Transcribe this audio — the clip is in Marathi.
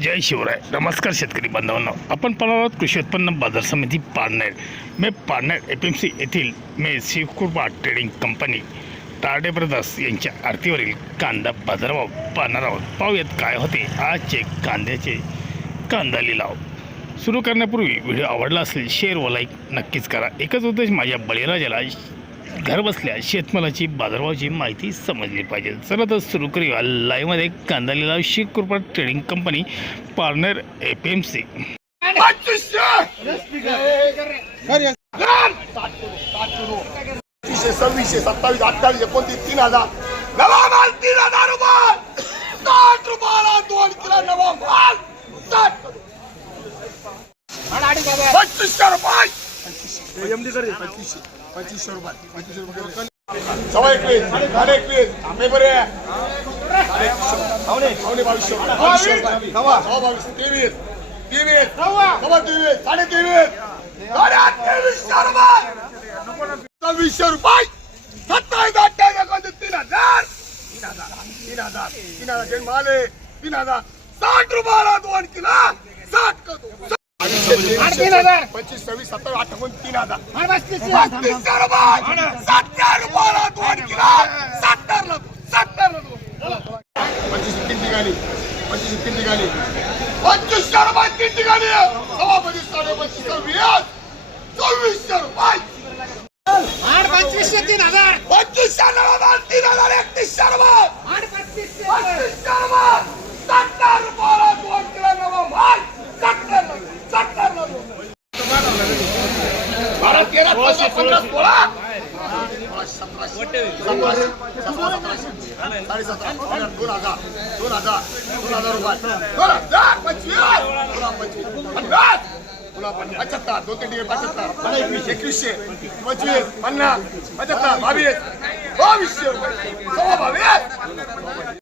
जय शिवराय. नमस्कार शेतकरी बांधवांनो, आपण पाहणार कृषी उत्पन्न बाजार समिती पारनेर पारनेर FMC येथील Shivkrupa trading company Tarde brothers यांच्या आरतीवरील कांदा बाजारभाव पाहणार आहोत. पाहूयात काय होते आजचे कांदा लिलाव. सुरू करण्यापूर्वी व्हिडिओ आवडला असेल शेअर व लाईक नक्कीच करा. एकच उद्देश, माझ्या बळीराजाला घर बसल्या शेतमालाची बाजारभावाची माहिती समजली पाहिजे. चला तर सुरू करूया लाईव्हमध्ये कांदा लिलाव. Shivkrupa trading company Parner FMC. 26, 27, 28, 29, 3000 नवा माल 3000 रुपये. 60 रुपयाला 2 किलो नवा माल 60 2500 रुपये. एमडी करे 2500 रुपये. 2500 रुपये. 21, 21 पेपर आहे. 2200 नवा 22, 23, 23 नवा 23, 23.5 2300 रुपये. 2600 रुपये. 27, 28, 3000 3000 माल आहे. 3000 60 रुपयाला 2 किलो 60 का 3000 25, 26, 27, 28, 3000 3200 रुपये. 70 रुपयाला 2 किलो 70 25 तीन ठिकाणी 25 तीन ठिकाणी 2500 रुपये. तीन ठिकाणी सभापती 2520 2400 रुपये. 2500 3000 2500 नवा 3000 3100 रुपये. 2500 रुपये. 70 रुपयाला 2 किलो नवा माल 70 12, 13, 14, 15, 16 2000 रुपये. 75, 2 3 75, 2100, 25, 50, 75, 22, 2200 रुपये. 22